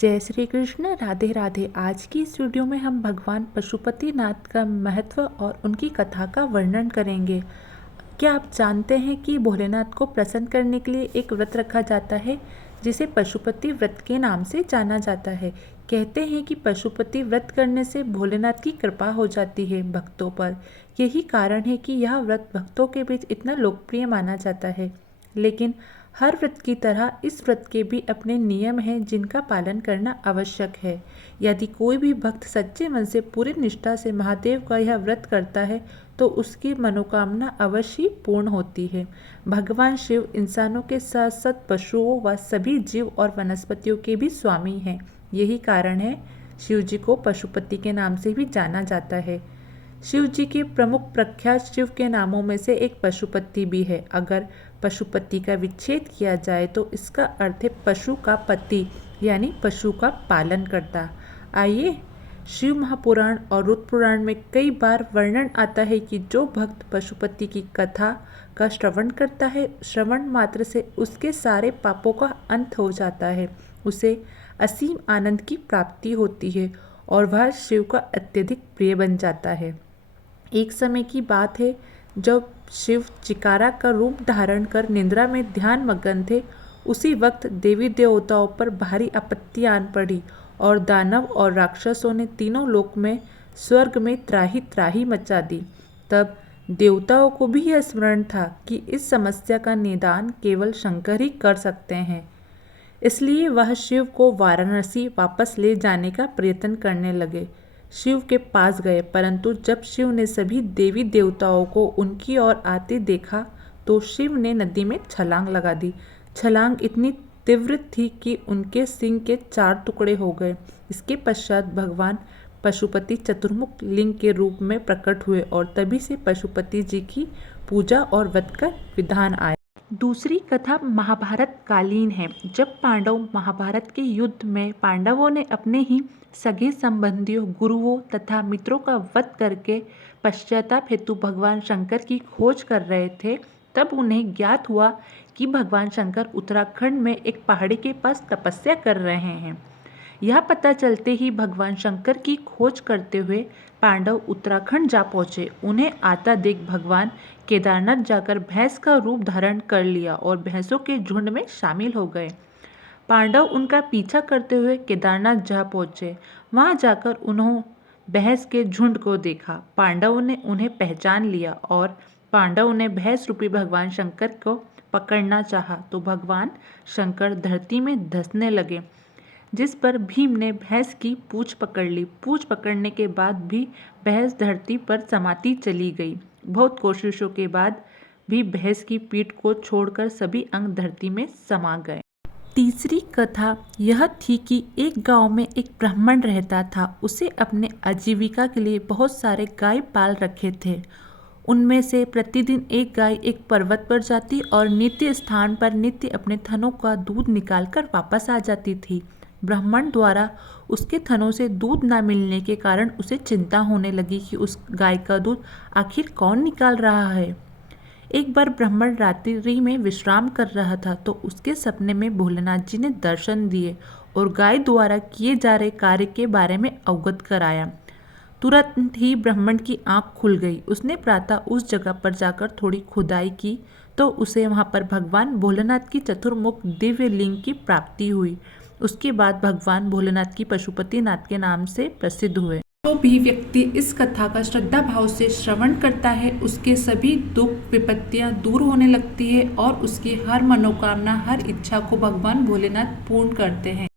जय श्री कृष्ण, राधे राधे। आज की इस वीडियो में हम भगवान पशुपतिनाथ का महत्व और उनकी कथा का वर्णन करेंगे। क्या आप जानते हैं कि भोलेनाथ को प्रसन्न करने के लिए एक व्रत रखा जाता है जिसे पशुपति व्रत के नाम से जाना जाता है। कहते हैं कि पशुपति व्रत करने से भोलेनाथ की कृपा हो जाती है भक्तों पर। यही कारण है कि यह व्रत भक्तों के बीच इतना लोकप्रिय माना जाता है। लेकिन हर व्रत की तरह इस व्रत के भी अपने नियम हैं जिनका पालन करना आवश्यक है। यदि कोई भी भक्त सच्चे मन से पूरी निष्ठा से महादेव का यह व्रत करता है तो उसकी मनोकामना अवश्य पूर्ण होती है। भगवान शिव इंसानों के साथ साथ पशुओं व सभी जीव और वनस्पतियों के भी स्वामी हैं। यही कारण है शिव जी को पशुपति के नाम से भी जाना जाता है। शिव जी के प्रमुख प्रख्यात शिव के नामों में से एक पशुपति भी है। अगर पशुपति का विच्छेद किया जाए तो इसका अर्थ है पशु का पति, यानी पशु का पालन करता। आइए, शिव महापुराण और रुद्र पुराण में कई बार वर्णन आता है कि जो भक्त पशुपति की कथा का श्रवण करता है, श्रवण मात्र से उसके सारे पापों का अंत हो जाता है, उसे असीम आनंद की प्राप्ति होती है और वह शिव का अत्यधिक प्रिय बन जाता है। एक समय की बात है जब शिव चिकारा का रूप धारण कर निद्रा में ध्यान मग्न थे। उसी वक्त देवी देवताओं पर भारी आपत्ति आन पड़ी और दानव और राक्षसों ने तीनों लोक में स्वर्ग में त्राही त्राही मचा दी। तब देवताओं को भी यह स्मरण था कि इस समस्या का निदान केवल शंकर ही कर सकते हैं। इसलिए वह शिव को वाराणसी वापस ले जाने का प्रयत्न करने लगे। शिव के पास गए, परंतु जब शिव ने सभी देवी देवताओं को उनकी ओर आते देखा तो शिव ने नदी में छलांग लगा दी। छलांग इतनी तीव्र थी कि उनके सिंह के 4 टुकड़े हो गए। इसके पश्चात भगवान पशुपति चतुर्मुख लिंग के रूप में प्रकट हुए और तभी से पशुपति जी की पूजा और व्रत का विधान आया। दूसरी कथा महाभारत कालीन है। जब पांडव महाभारत के युद्ध में पांडवों ने अपने ही सगे संबंधियों, गुरुओं तथा मित्रों का वध करके पश्चाताप हेतु भगवान शंकर की खोज कर रहे थे, तब उन्हें ज्ञात हुआ कि भगवान शंकर उत्तराखंड में एक पहाड़ी के पास तपस्या कर रहे हैं। यह पता चलते ही भगवान शंकर की खोज करते हुए पांडव उत्तराखंड जा पहुँचे। उन्हें आता देख भगवान केदारनाथ जाकर भैंस का रूप धारण कर लिया और भैंसों के झुंड में शामिल हो गए। पांडव उनका पीछा करते हुए केदारनाथ जा पहुँचे। वहाँ जाकर उन्होंने भैंस के झुंड को देखा। पांडवों ने उन्हें पहचान लिया और पांडवों ने भैंस रूपी भगवान शंकर को पकड़ना चाहा तो भगवान शंकर धरती में धंसने लगे, जिस पर भीम ने भैंस की पूंछ पकड़ ली। पूंछ पकड़ने के बाद भी भैंस धरती पर समाती चली गई। बहुत कोशिशों के बाद भी भैंस की पीठ को छोड़कर सभी अंग धरती में समा गए। तीसरी कथा यह थी कि एक गांव में एक ब्राह्मण रहता था। उसे अपने आजीविका के लिए बहुत सारे गाय पाल रखे थे। उनमें से प्रतिदिन एक गाय एक पर्वत पर जाती और नित्य स्थान पर नित्य अपने थनों का दूध निकालकर वापस आ जाती थी। ब्राह्मण द्वारा उसके थनों से दूध न मिलने के कारण उसे चिंता होने लगी कि उस गाय का दूध आखिर कौन निकाल रहा है। एक बार ब्राह्मण रात्रि में विश्राम कर रहा था तो उसके सपने में भोलेनाथ जी ने दर्शन दिए और गाय द्वारा किए जा रहे कार्य के बारे में अवगत कराया। तुरंत ही ब्राह्मण की आंख खुल गई। उसने प्रातः उस जगह पर जाकर थोड़ी खुदाई की तो उसे वहां पर भगवान भोलेनाथ की चतुर्मुख दिव्य लिंग की प्राप्ति हुई। उसके बाद भगवान भोलेनाथ की पशुपतिनाथ के नाम से प्रसिद्ध हुए। जो भी व्यक्ति इस कथा का श्रद्धा भाव से श्रवण करता है, उसके सभी दुख विपत्तियां दूर होने लगती है और उसकी हर मनोकामना, हर इच्छा को भगवान भोलेनाथ पूर्ण करते हैं।